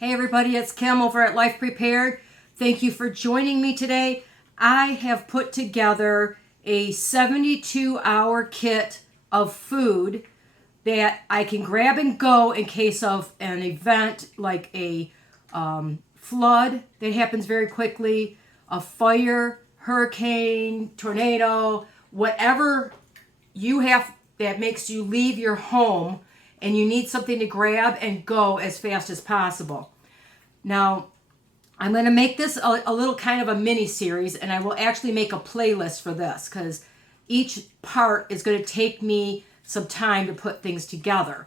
Hey everybody, it's Kim over at Life Prepared. Thank you for joining me today. I have put together a 72-hour kit of food that I can grab and go in case of an event like a flood that happens very quickly, a fire, hurricane, tornado, whatever you have that makes you leave your home and you need something to grab and go as fast as possible. Now, I'm going to make this a little kind of a mini series, and I will actually make a playlist for this because each part is going to take me some time to put things together,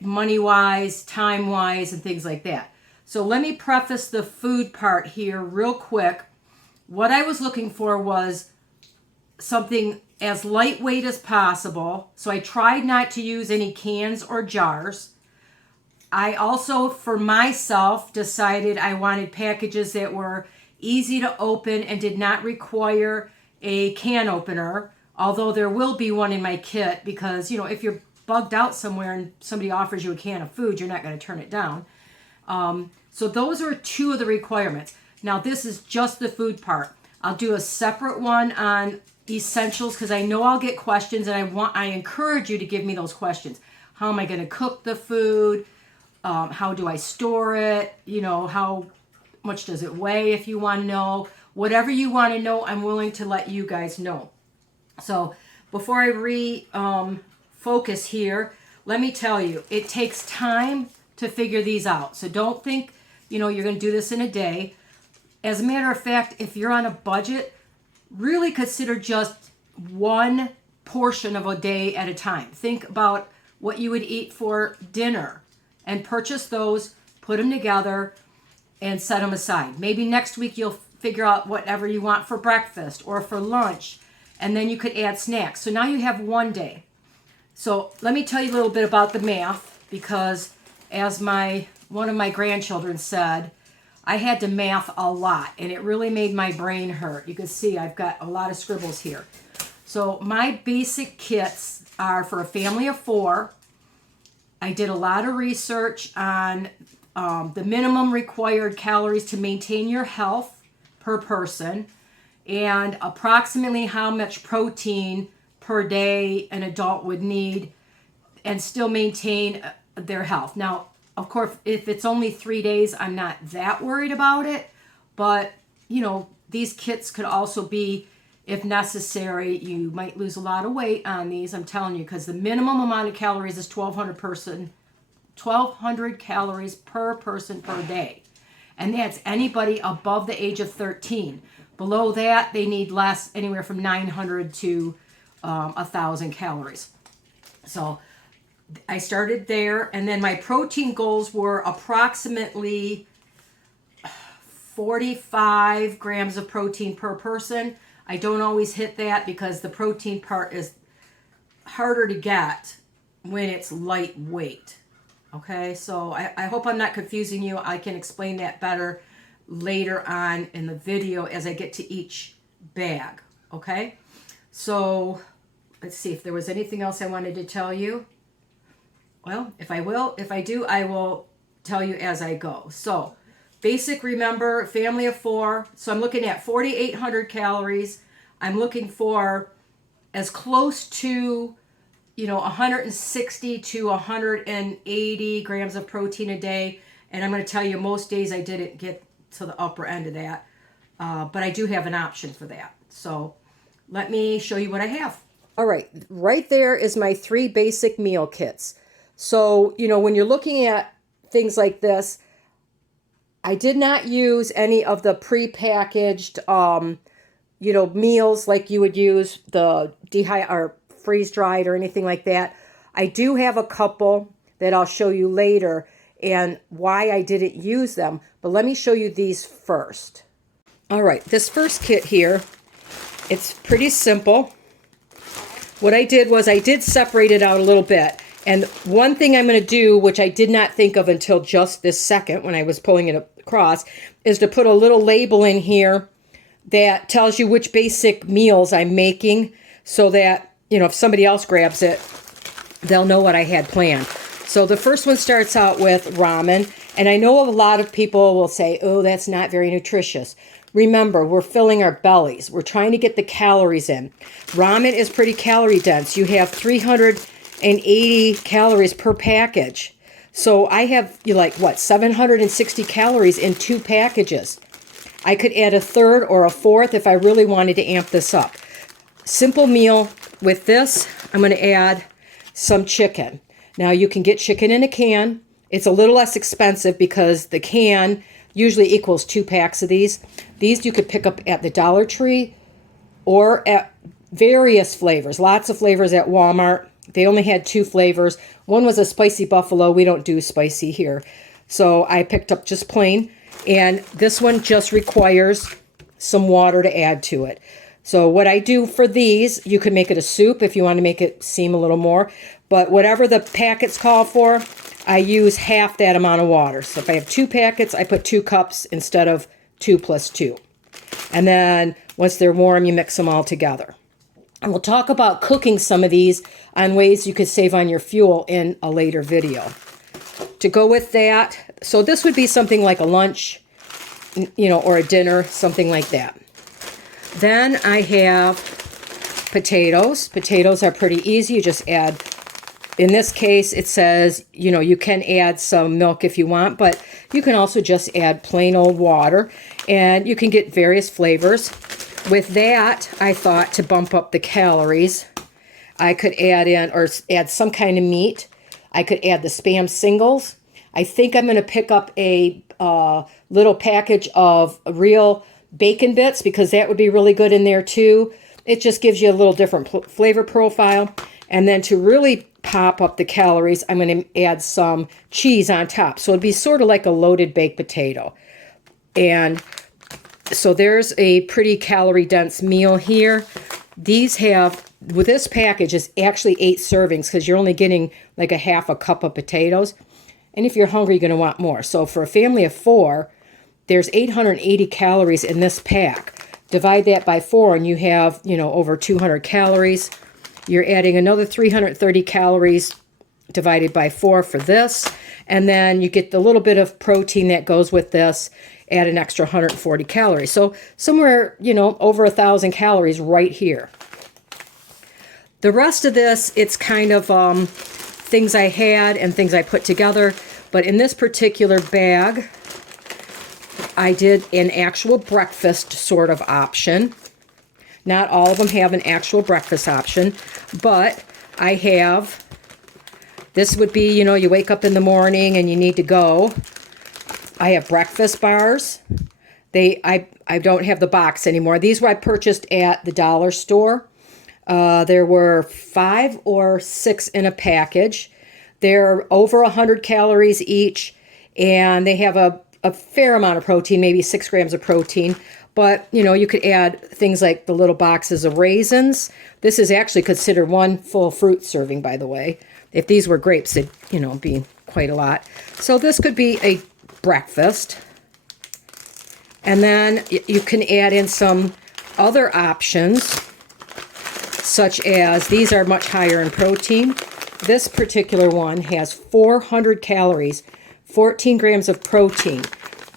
money-wise, time-wise, and things like that. So let me preface the food part here real quick. What I was looking for was something as lightweight as possible. So I tried not to use any cans or jars. I also, for myself, decided I wanted packages that were easy to open and did not require a can opener, although there will be one in my kit because, if you're bugged out somewhere and somebody offers you a can of food, you're not going to turn it down. So those are two of the requirements. Now, this is just the food part. I'll do a separate one on essentials because I know I'll get questions, and I encourage you to give me those questions. How am I going to cook the food? How do I store it? How much does it weigh if you want to know? Whatever you want to know, I'm willing to let you guys know. So before I focus here, let me tell you, it takes time to figure these out. So don't think, you're going to do this in a day. As a matter of fact, if you're on a budget, really consider just one portion of a day at a time. Think about what you would eat for dinner and purchase those, put them together, and set them aside. Maybe next week you'll figure out whatever you want for breakfast or for lunch, and then you could add snacks. So now you have one day. So let me tell you a little bit about the math, because as one of my grandchildren said, I had to math a lot, and it really made my brain hurt. You can see I've got a lot of scribbles here. So my basic kits are for a family of 4. I did a lot of research on the minimum required calories to maintain your health per person and approximately how much protein per day an adult would need and still maintain their health. Now, of course, if it's only 3 days, I'm not that worried about it. But, these kits could also be, if necessary, you might lose a lot of weight on these, I'm telling you, because the minimum amount of calories is 1,200 calories per person per day. And that's anybody above the age of 13. Below that, they need less, anywhere from 900 to 1,000 calories. So I started there, and then my protein goals were approximately 45 grams of protein per person. I don't always hit that because the protein part is harder to get when it's lightweight. Okay, so I hope I'm not confusing you. I can explain that better later on in the video as I get to each bag. Okay, so let's see if there was anything else I wanted to tell you. Well, if I do, I will tell you as I go. So, basic, remember, family of 4. So I'm looking at 4,800 calories. I'm looking for as close to, 160 to 180 grams of protein a day. And I'm going to tell you, most days I didn't get to the upper end of that. But I do have an option for that. So let me show you what I have. All right there is my 3 basic meal kits. So, when you're looking at things like this, I did not use any of the pre-packaged, meals like you would use the or freeze-dried or anything like that. I do have a couple that I'll show you later and why I didn't use them. But let me show you these first. All right, this first kit here, it's pretty simple. What I did was I did separate it out a little bit. And one thing I'm going to do, which I did not think of until just this second when I was pulling it across, is to put a little label in here that tells you which basic meals I'm making so that, if somebody else grabs it, they'll know what I had planned. So the first one starts out with ramen. And I know a lot of people will say, oh, that's not very nutritious. Remember, we're filling our bellies. We're trying to get the calories in. Ramen is pretty calorie dense. You have 380 calories per package. So I have, 760 calories in 2 packages. I could add a third or a fourth if I really wanted to amp this up. Simple meal. With this, I'm going to add some chicken. Now, you can get chicken in a can. It's a little less expensive because the can usually equals 2 packs of these. These you could pick up at the Dollar Tree or at various flavors. Lots of flavors at Walmart. They only had 2 flavors. One was a spicy buffalo. We don't do spicy here. So I picked up just plain. And this one just requires some water to add to it. So what I do for these, you could make it a soup if you want to make it seem a little more. But whatever the packets call for, I use half that amount of water. So if I have 2 packets, I put 2 cups instead of 2 plus 2. And then once they're warm, you mix them all together. And we'll talk about cooking some of these on ways you could save on your fuel in a later video. To go with that, so this would be something like a lunch, or a dinner, something like that. Then I have potatoes. Potatoes are pretty easy. You just add, in this case, it says, you can add some milk if you want, but you can also just add plain old water, and you can get various flavors. With that, I thought to bump up the calories, I could add some kind of meat. I could add the Spam singles. I think I'm going to pick up a little package of real bacon bits because that would be really good in there too. It just gives you a little different flavor profile. And then to really pop up the calories, I'm going to add some cheese on top. So it'd be sort of like a loaded baked potato. And so there's a pretty calorie dense meal here. With this package is actually 8 servings because you're only getting like a half a cup of potatoes. And if you're hungry, you're going to want more. So for a family of 4, there's 880 calories in this pack. Divide that by 4 and you have, over 200 calories. You're adding another 330 calories divided by 4 for this. And then you get the little bit of protein that goes with this, add an extra 140 calories. So somewhere, over 1,000 calories right here. The rest of this, it's kind of things I had and things I put together. But in this particular bag, I did an actual breakfast sort of option. Not all of them have an actual breakfast option, but I have, this would be, you wake up in the morning and you need to go. I have breakfast bars. I don't have the box anymore. These were I purchased at the dollar store. There were 5 or 6 in a package. They're over 100 calories each, and they have a fair amount of protein, maybe 6 grams of protein. But, you could add things like the little boxes of raisins. This is actually considered 1 full fruit serving, by the way. If these were grapes, it'd, be quite a lot. So this could be a breakfast. And then you can add in some other options, such as these are much higher in protein. This particular one has 400 calories, 14 grams of protein,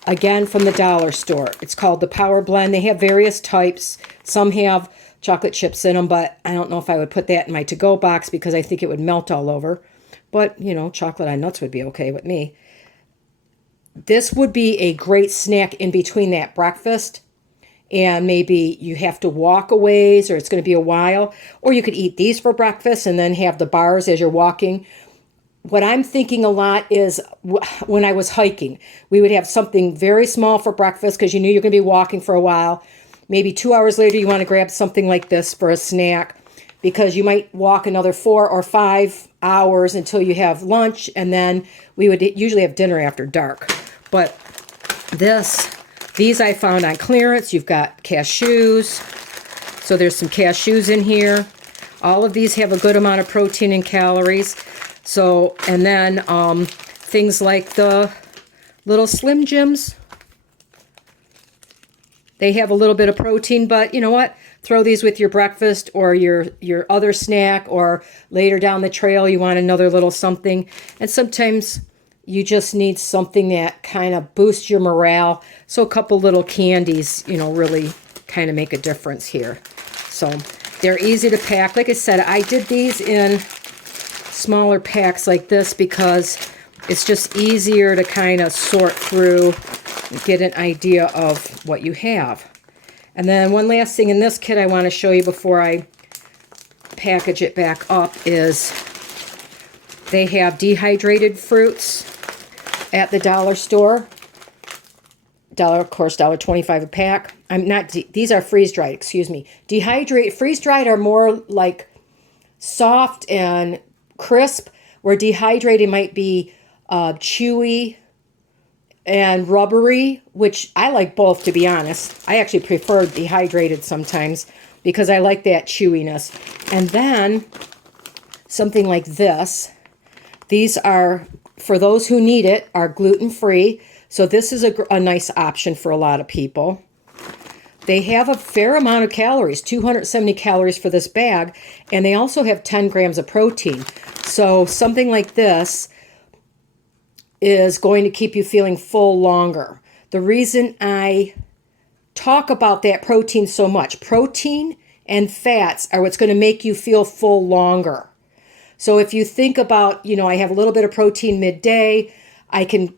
again from the dollar store. It's called the Power Blend. They have various types. Some have chocolate chips in them, but I don't know if I would put that in my to-go box because I think it would melt all over. But, chocolate on nuts would be okay with me. This would be a great snack in between that breakfast, and maybe you have to walk a ways or it's going to be a while, or you could eat these for breakfast and then have the bars as you're walking. What I'm thinking a lot is when I was hiking, we would have something very small for breakfast because you knew you're going to be walking for a while. Maybe 2 hours later, you want to grab something like this for a snack because you might walk another 4 or 5 hours until you have lunch, and then we would usually have dinner after dark. But these I found on clearance. You've got cashews. So there's some cashews in here. All of these have a good amount of protein and calories. So, and then things like the little Slim Jims. They have a little bit of protein, but you know what? throw these with your breakfast or your other snack, or later down the trail you want another little something. And sometimes you just need something that kind of boosts your morale. So a couple little candies, really kind of make a difference here. So they're easy to pack. Like I said, I did these in smaller packs like this because it's just easier to kind of sort through and get an idea of what you have. And then one last thing in this kit I want to show you before I package it back up is they have dehydrated fruits at the dollar store. Of course, $1.25 a pack. These are freeze-dried, excuse me. Freeze-dried are more like soft and crisp, where dehydrated might be chewy and rubbery, which I like both, to be honest. I actually prefer dehydrated sometimes because I like that chewiness. And then something like this. These are, for those who need it, are gluten-free. So this is a nice option for a lot of people. They have a fair amount of calories, 270 calories for this bag, and they also have 10 grams of protein. So something like this is going to keep you feeling full longer. The reason I talk about that protein so much, protein and fats are what's going to make you feel full longer. So if you think about, I have a little bit of protein midday, I can,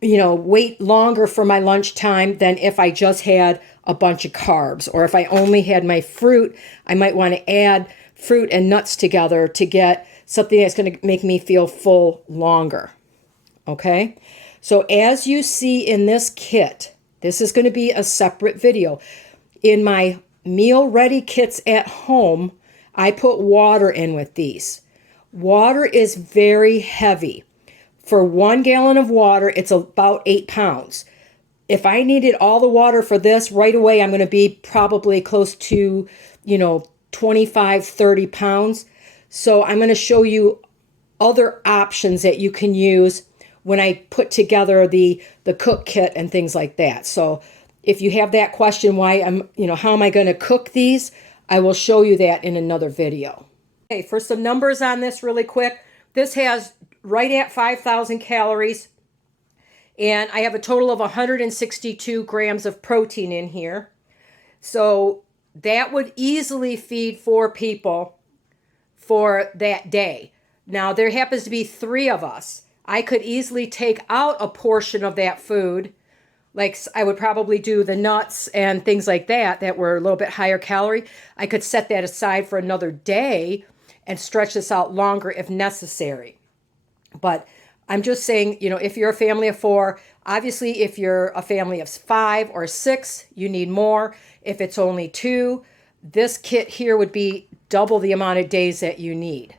wait longer for my lunchtime than if I just had a bunch of carbs. Or if I only had my fruit, I might want to add fruit and nuts together to get something that's going to make me feel full longer. Okay? So as you see in this kit, this is going to be a separate video. In my meal ready kits at home, I put water in with these. Water is very heavy. For 1 gallon of water, it's about 8 pounds. If I needed all the water for this right away, I'm going to be probably close to, 25, 30 pounds. So I'm going to show you other options that you can use when I put together the cook kit and things like that. So if you have that question, how am I going to cook these? I will show you that in another video. Okay, for some numbers on this really quick, this has right at 5,000 calories, and I have a total of 162 grams of protein in here. So that would easily feed 4 people for that day. Now, there happens to be 3 of us. I could easily take out a portion of that food. Like I would probably do the nuts and things like that were a little bit higher calorie. I could set that aside for another day and stretch this out longer if necessary. But I'm just saying, if you're a family of 4, obviously if you're a family of 5 or 6, you need more. If it's only 2, this kit here would be double the amount of days that you need.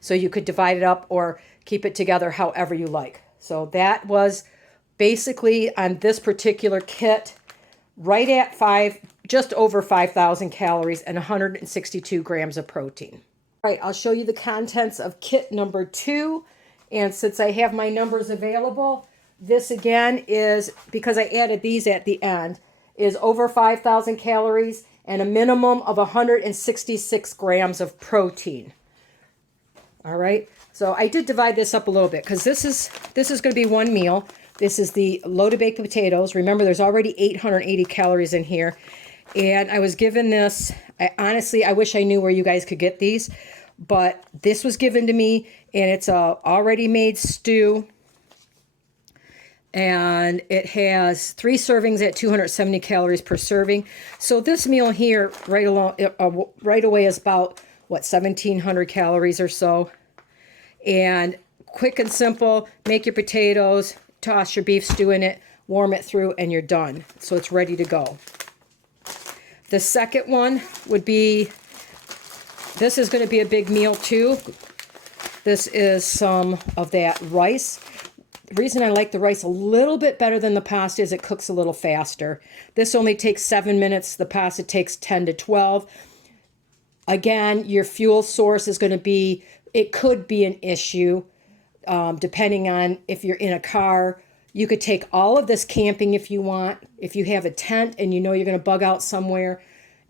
So you could divide it up or keep it together however you like. So that was basically on this particular kit, right at just over 5,000 calories and 162 grams of protein. All right, I'll show you the contents of kit number 2. And since I have my numbers available, this again is, because I added these at the end, is over 5,000 calories and a minimum of 166 grams of protein. All right, so I did divide this up a little bit because this is going to be one meal. This is the loaded baked potatoes. Remember, there's already 880 calories in here. And I was given this, honestly, I wish I knew where you guys could get these, but this was given to me, and it's a already made stew. And it has 3 servings at 270 calories per serving. So this meal here right away is about, 1,700 calories or so. And quick and simple, make your potatoes, toss your beef stew in it, warm it through, and you're done. So it's ready to go. The second one would be, this is going to be a big meal too. This is some of that rice. The reason I like the rice a little bit better than the pasta is it cooks a little faster. This only takes 7 minutes. The pasta takes 10 to 12. Again, your fuel source is going to be, it could be an issue depending on if you're in a car. You could take all of this camping if you want. If you have a tent and you're going to bug out somewhere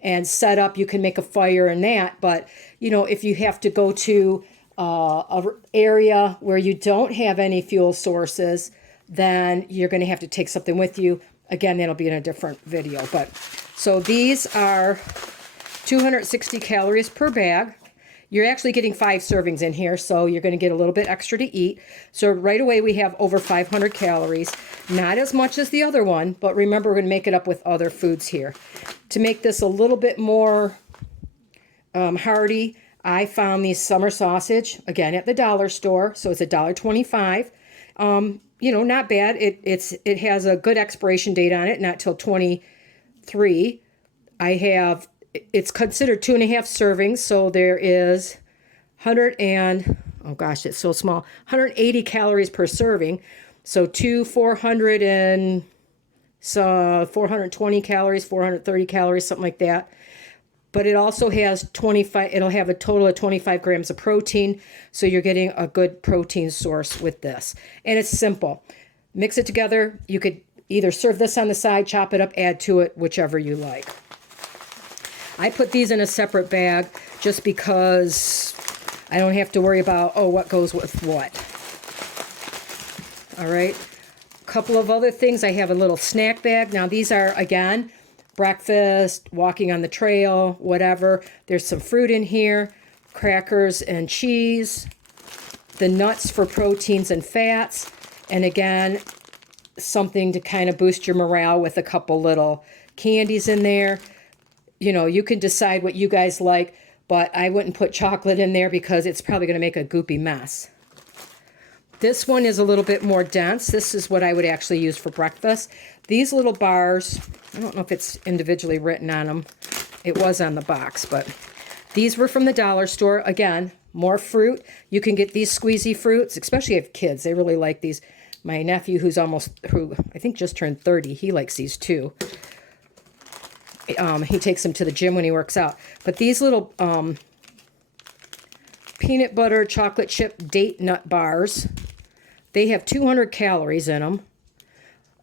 and set up. You can make a fire in that. But, you know, if you have to go to a area where you don't have any fuel sources, then you're going to have to take something with you. Again, that'll be in a different video. But so these are 260 calories per bag. You're actually getting 5 servings in here, so you're going to get a little bit extra to eat. So right away we have over 500 calories. Not as much as the other one, but remember we're going to make it up with other foods here. To make this a little bit more hearty, I found these summer sausage, again at the dollar store, so it's $1.25. You know, not bad. It has a good expiration date on it, not till 23. It's considered 2.5 servings, so there is 100 and, oh gosh, it's so small, 180 calories per serving. So 420 calories, 430 calories, something like that. But it also has 25, it'll have a total of 25 grams of protein. So you're getting a good protein source with this. And it's simple. Mix it together. You could either serve this on the side, chop it up, add to it, whichever you like. I put these in a separate bag just because I don't have to worry about, oh, what goes with what. All right. A couple of other things. I have a little snack bag. Now these are, again, breakfast, walking on the trail, whatever. There's some fruit in here, crackers and cheese, the nuts for proteins and fats, and again, something to kind of boost your morale with a couple little candies in there. You know, you can decide what you guys like, but I wouldn't put chocolate in there because it's probably going to make a goopy mess. This one is a little bit more dense. This is what I would actually use for breakfast. These little bars, I don't know if it's individually written on them. It was on the box, but these were from the dollar store. Again, more fruit. You can get these squeezy fruits, especially if kids. They really like these. My nephew, who I think just turned 30, he likes these too. He takes them to the gym when he works out. But these little peanut butter chocolate chip date nut bars, they have 200 calories in them.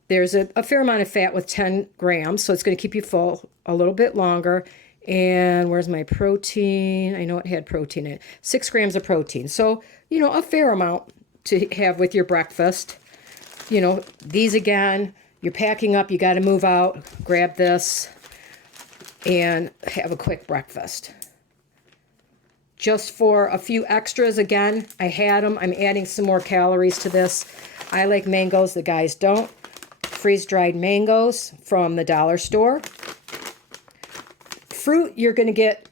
There's a fair amount of fat with 10 grams, so it's going to keep you full a little bit longer. And where's my protein? I know it had protein in it. 6 grams of protein. So, you know, a fair amount to have with your breakfast. You know, these again, you're packing up, you got to move out, grab this, and have a quick breakfast. Just for a few extras, again, I had them. I'm adding some more calories to this. I like mangoes, the guys don't. Freeze-dried mangoes from the dollar store. Fruit, you're going to get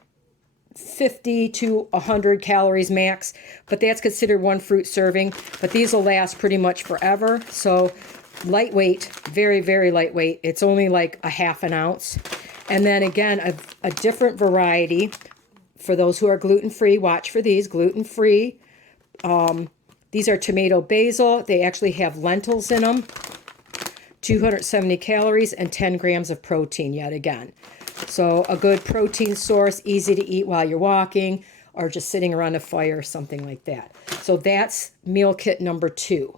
50 to 100 calories max, but that's considered one fruit serving. But these will last pretty much forever. So lightweight, very, very lightweight. It's only like a half an ounce. And then again, a different variety for those who are gluten-free. Watch for these, gluten-free. These are tomato basil. They actually have lentils in them. 270 calories and 10 grams of protein yet again. So a good protein source, easy to eat while you're walking or just sitting around a fire or something like that. So that's meal kit number 2.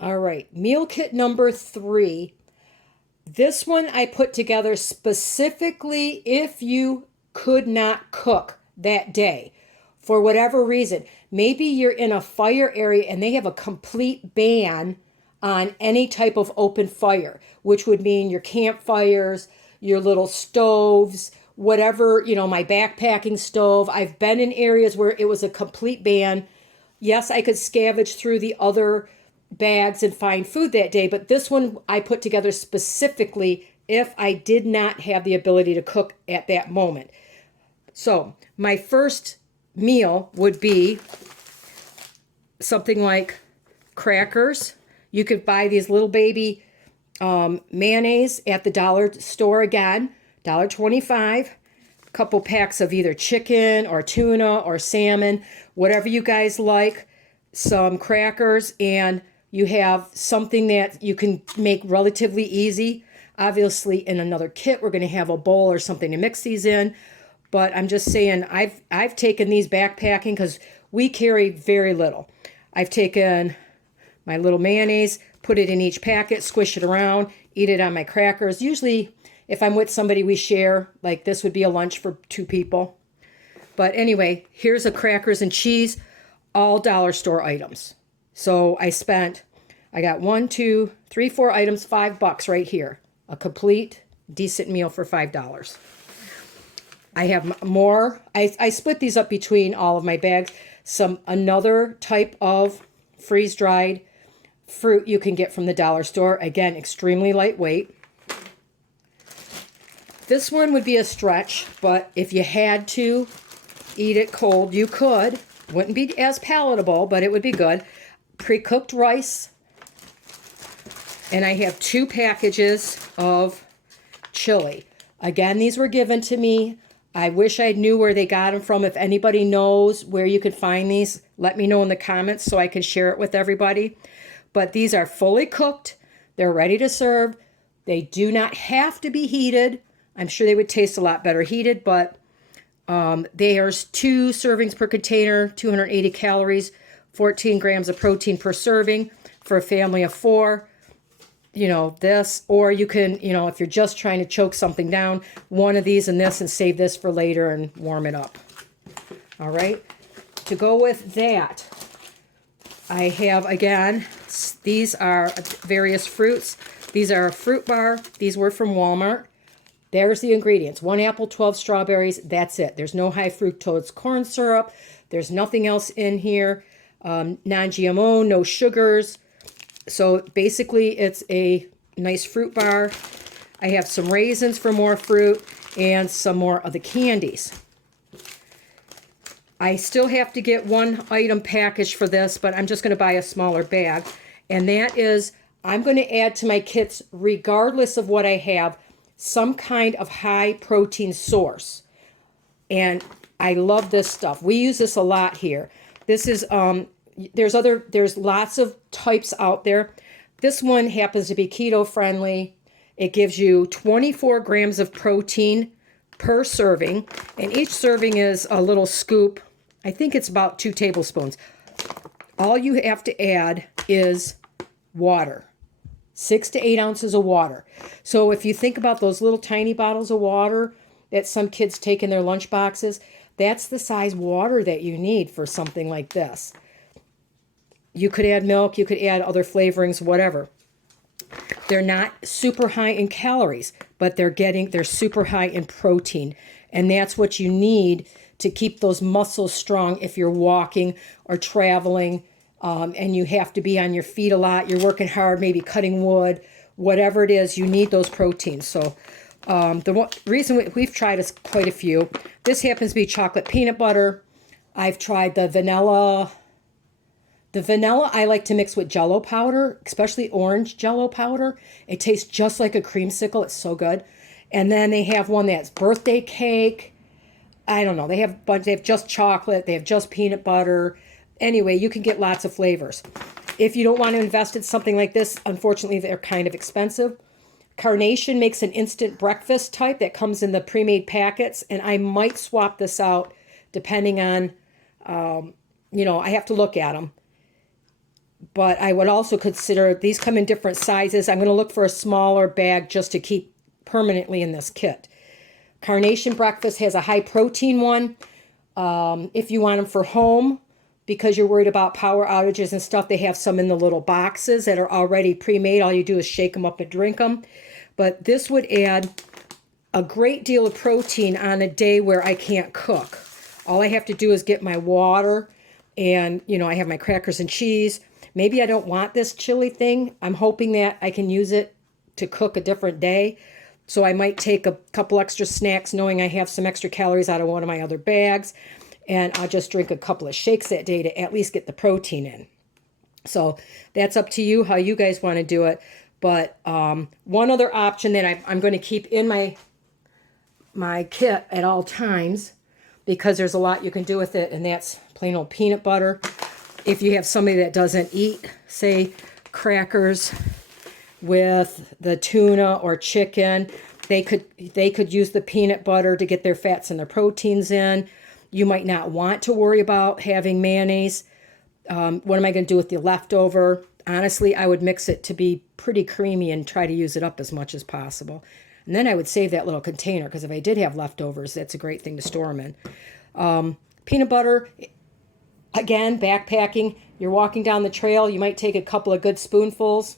All right, meal kit number 3. This one I put together specifically if you could not cook that day for whatever reason. Maybe you're in a fire area and they have a complete ban on any type of open fire, which would mean your campfires, your little stoves, whatever, you know, my backpacking stove. I've been in areas where it was a complete ban. Yes, I could scavenge through the other bags and find food that day, but this one I put together specifically if I did not have the ability to cook at that moment. So my first meal would be something like crackers. You could buy these little baby mayonnaise at the dollar store again, $1.25. A couple packs of either chicken or tuna or salmon, whatever you guys like. Some crackers, and you have something that you can make relatively easy. Obviously, in another kit, we're going to have a bowl or something to mix these in. But I'm just saying, I've taken these backpacking because we carry very little. I've taken my little mayonnaise, put it in each packet, squish it around, eat it on my crackers. Usually If I'm with somebody, we share. Like this would be a lunch for 2 people. But anyway, here's a crackers and cheese, all dollar store items. So I got 1, 2, 3, 4 items, $5 right here. A complete, decent meal for $5. I have more. I split these up between all of my bags. Another type of freeze-dried fruit you can get from the dollar store. Again, extremely lightweight. This one would be a stretch, but if you had to eat it cold, you could. Wouldn't be as palatable, but it would be good. Pre-cooked rice. And I have 2 packages of chili. Again, these were given to me. I wish I knew where they got them from. If anybody knows where you could find these, let me know in the comments so I can share it with everybody. But these are fully cooked. They're ready to serve. They do not have to be heated. I'm sure they would taste a lot better heated, but there's 2 servings per container, 280 calories, 14 grams of protein per serving for a family of 4. This, or you can, if you're just trying to choke something down, one of these and this and save this for later and warm it up. All right. To go with that, I have, again, these are various fruits. These are a fruit bar. These were from Walmart. There's the ingredients. 1 apple, 12 strawberries. That's it. There's no high fructose corn syrup. There's nothing else in here. Non-GMO, no sugars. So basically it's a nice fruit bar. I have some raisins for more fruit and some more of the candies. I still have to get 1 item package for this, but I'm just going to buy a smaller bag. And that is, I'm going to add to my kits, regardless of what I have, some kind of high protein source. And I love this stuff. We use this a lot here. This is, there's lots of types out there. This one happens to be keto friendly. It gives you 24 grams of protein per serving, and each serving is a little scoop. I think it's about 2 tablespoons. All you have to add is water. 6 to 8 ounces of water. So if you think about those little tiny bottles of water that some kids take in their lunch boxes, that's the size water that you need for something like this. You could add milk, you could add other flavorings, whatever. They're not super high in calories, but they're super high in protein. And that's what you need to keep those muscles strong if you're walking or traveling, and you have to be on your feet a lot. You're working hard, maybe cutting wood, whatever it is, you need those proteins. So reason we've tried is quite a few. This happens to be chocolate peanut butter. I've tried the vanilla. The vanilla I like to mix with Jell-O powder, especially orange Jell-O powder. It tastes just like a creamsicle. It's so good. And then they have one that's birthday cake. I don't know. They have just chocolate. They have just peanut butter. Anyway, you can get lots of flavors. If you don't want to invest in something like this, unfortunately, they're kind of expensive. Carnation makes an instant breakfast type that comes in the pre-made packets, and I might swap this out depending on, I have to look at them. But I would also consider, these come in different sizes. I'm going to look for a smaller bag just to keep permanently in this kit. Carnation Breakfast has a high protein one. If you want them for home, because you're worried about power outages and stuff, they have some in the little boxes that are already pre-made. All you do is shake them up and drink them. But this would add a great deal of protein on a day where I can't cook. All I have to do is get my water and, I have my crackers and cheese. Maybe I don't want this chili thing. I'm hoping that I can use it to cook a different day. So I might take a couple extra snacks knowing I have some extra calories out of one of my other bags. And I'll just drink a couple of shakes that day to at least get the protein in. So that's up to you how you guys want to do it. But one other option that I'm going to keep in my kit at all times, because there's a lot you can do with it, and that's plain old peanut butter. If you have somebody that doesn't eat, say, crackers with the tuna or chicken, they could use the peanut butter to get their fats and their proteins in. You might not want to worry about having mayonnaise. What am I going to do with the leftover? Honestly, I would mix it to be pretty creamy and try to use it up as much as possible. And then I would save that little container, because if I did have leftovers, that's a great thing to store them in. Peanut butter, again, backpacking. You're walking down the trail, you might take a couple of good spoonfuls,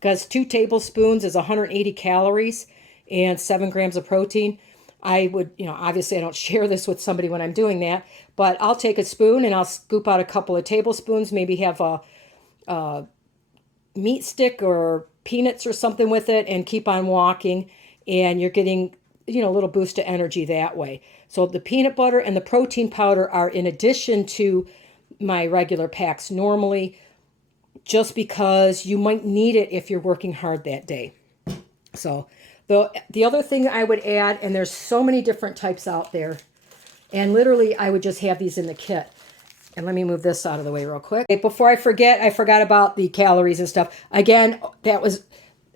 because 2 tablespoons is 180 calories and 7 grams of protein. I would, obviously I don't share this with somebody when I'm doing that, but I'll take a spoon and I'll scoop out a couple of tablespoons, maybe have a meat stick or peanuts or something with it, and keep on walking, and you're getting, a little boost of energy that way. So the peanut butter and the protein powder are in addition to my regular packs normally, just because you might need it if you're working hard that day. So the other thing I would add, and there's so many different types out there, and literally I would just have these in the kit. And let me move this out of the way real quick. Before I forget, I forgot about the calories and stuff. Again, that was,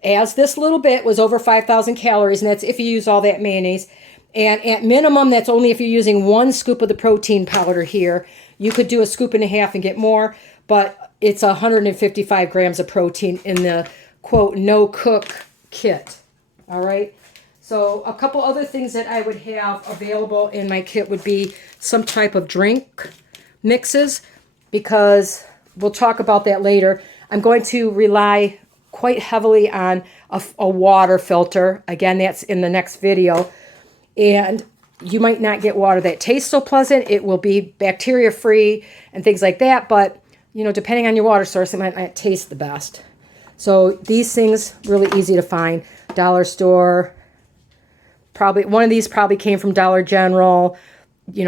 as this little bit was over 5,000 calories, and that's if you use all that mayonnaise. And at minimum, that's only if you're using 1 scoop of the protein powder here. You could do a scoop and a half and get more, but it's 155 grams of protein in the, quote, no-cook kit. All right? So a couple other things that I would have available in my kit would be some type of drink mixes, because we'll talk about that later. I'm going to rely quite heavily on a water filter. Again, that's in the next video. And you might not get water that tastes so pleasant. It will be bacteria-free and things like that. But, depending on your water source, it might not taste the best. So these things, really easy to find. Dollar store. Probably one of these probably came from Dollar General,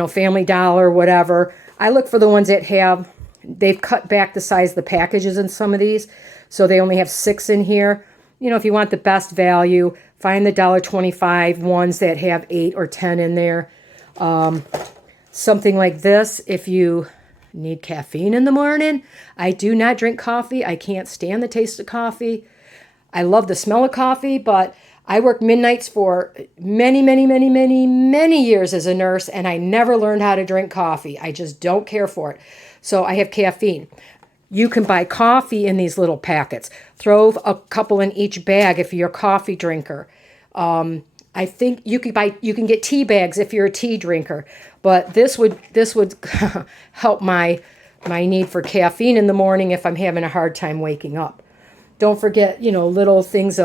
Family Dollar, whatever. I look for the ones that they've cut back the size of the packages in some of these. So they only have 6 in here. If you want the best value, find the $1.25 ones that have 8 or 10 in there. Something like this, if you need caffeine in the morning. I do not drink coffee. I can't stand the taste of coffee. I love the smell of coffee, but I worked midnights for many, many, many, many, many years as a nurse, and I never learned how to drink coffee. I just don't care for it. So I have caffeine. You can buy coffee in these little packets. Throw a couple in each bag if you're a coffee drinker. I think you can get tea bags if you're a tea drinker. But this would help my need for caffeine in the morning if I'm having a hard time waking up. Don't forget, little things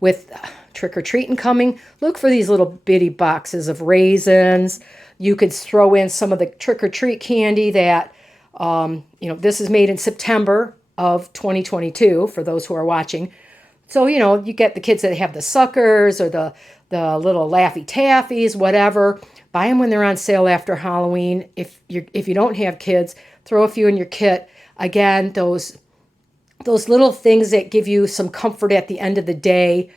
with trick-or-treating coming. Look for these little bitty boxes of raisins. You could throw in some of the trick-or-treat candy that, this is made in September of 2022 for those who are watching. So, you get the kids that have the suckers or the little Laffy Taffies, whatever. Buy them when they're on sale after Halloween. If you don't have kids, throw a few in your kit. Again, those little things that give you some comfort at the end of the day,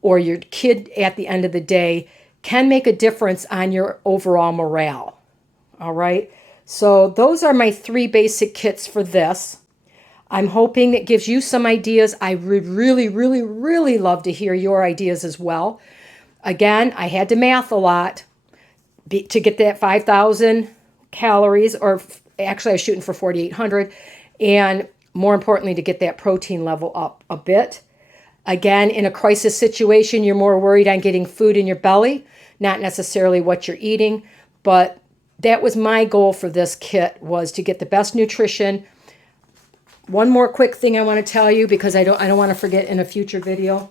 or your kid at the end of the day, can make a difference on your overall morale. All right? So those are my 3 basic kits for this. I'm hoping it gives you some ideas. I would really, really, really love to hear your ideas as well. Again, I had to math a lot to get that 5,000 calories, or actually I was shooting for 4,800, and more importantly, to get that protein level up a bit. Again, in a crisis situation, you're more worried on getting food in your belly, not necessarily what you're eating. But that was my goal for this kit, was to get the best nutrition. One more quick thing I want to tell you, because I don't want to forget in a future video.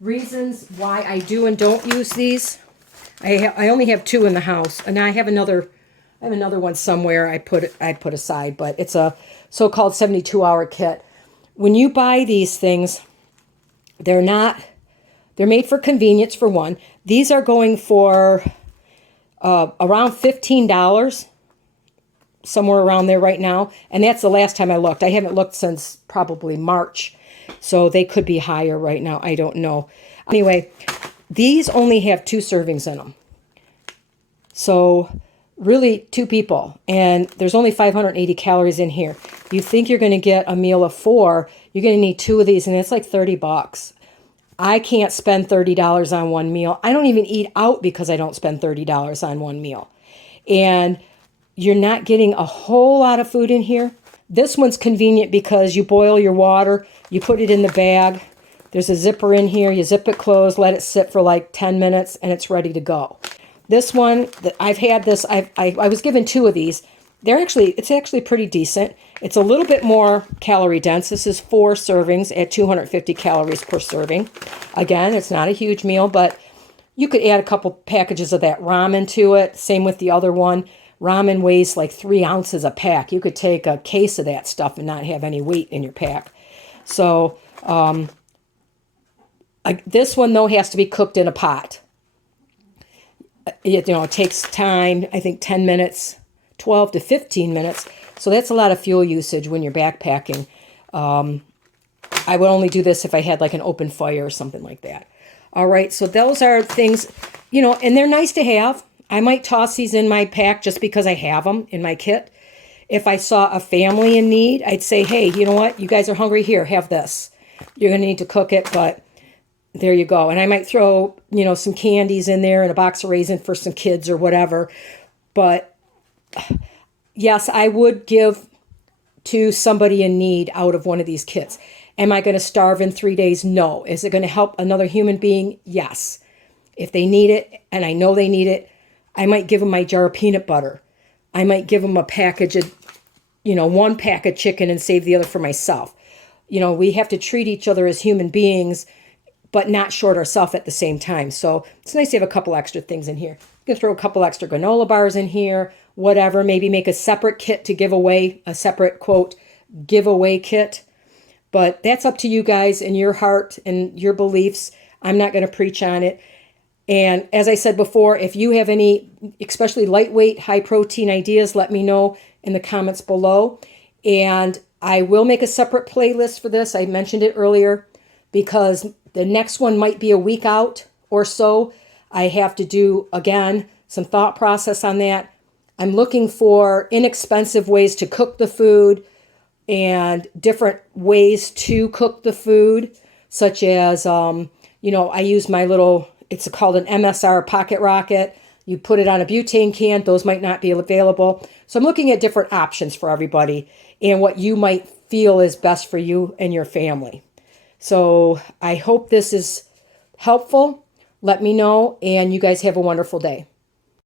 Reasons why I do and don't use these. I only have 2 in the house, and I have another one somewhere I put aside, but it's a so-called 72-hour kit. When you buy these things, they're made for convenience, for one. These are going for around $15, somewhere around there right now, and that's the last time I looked. I haven't looked since probably March, so they could be higher right now. I don't know. Anyway, these only have 2 servings in them. So really 2 people, and there's only 580 calories in here. You think you're going to get a meal of 4, you're going to need 2 of these, and it's like $30. I can't spend $30 on one meal. I don't even eat out because I don't spend $30 on one meal. And you're not getting a whole lot of food in here. This one's convenient because you boil your water, you put it in the bag. There's a zipper in here. You zip it closed, let it sit for like 10 minutes, and it's ready to go. This one, I've had this, I was given 2 of these. It's actually pretty decent. It's a little bit more calorie dense. This is 4 servings at 250 calories per serving. Again, it's not a huge meal, but you could add a couple packages of that ramen to it. Same with the other one. Ramen weighs like 3 ounces a pack. You could take a case of that stuff and not have any weight in your pack. So this one, though, has to be cooked in a pot. It takes time, I think 10 minutes, 12 to 15 minutes. So that's a lot of fuel usage when you're backpacking. I would only do this if I had like an open fire or something like that. All right, so those are things, and they're nice to have. I might toss these in my pack just because I have them in my kit. If I saw a family in need, I'd say, hey, you know what? You guys are hungry. Here, have this. You're going to need to cook it, but there you go. And I might throw, some candies in there and a box of raisins for some kids or whatever. But yes, I would give to somebody in need out of one of these kits. Am I going to starve in 3 days? No. Is it going to help another human being? Yes. If they need it, and I know they need it, I might give them my jar of peanut butter. I might give them a package of, 1 pack of chicken and save the other for myself. We have to treat each other as human beings, but not short ourselves at the same time. So it's nice to have a couple extra things in here. You can throw a couple extra granola bars in here, whatever. Maybe make a separate kit to give away, a separate, quote, giveaway kit. But that's up to you guys and your heart and your beliefs. I'm not going to preach on it. And as I said before, if you have any, especially lightweight, high protein ideas, let me know in the comments below. And I will make a separate playlist for this. I mentioned it earlier because the next one might be a week out or so. I have to do, again, some thought process on that. I'm looking for inexpensive ways to cook the food and different ways to cook the food, such as, I use my little, it's called an MSR pocket rocket. You put it on a butane can. Those might not be available. So I'm looking at different options for everybody and what you might feel is best for you and your family. So I hope this is helpful. Let me know, and you guys have a wonderful day.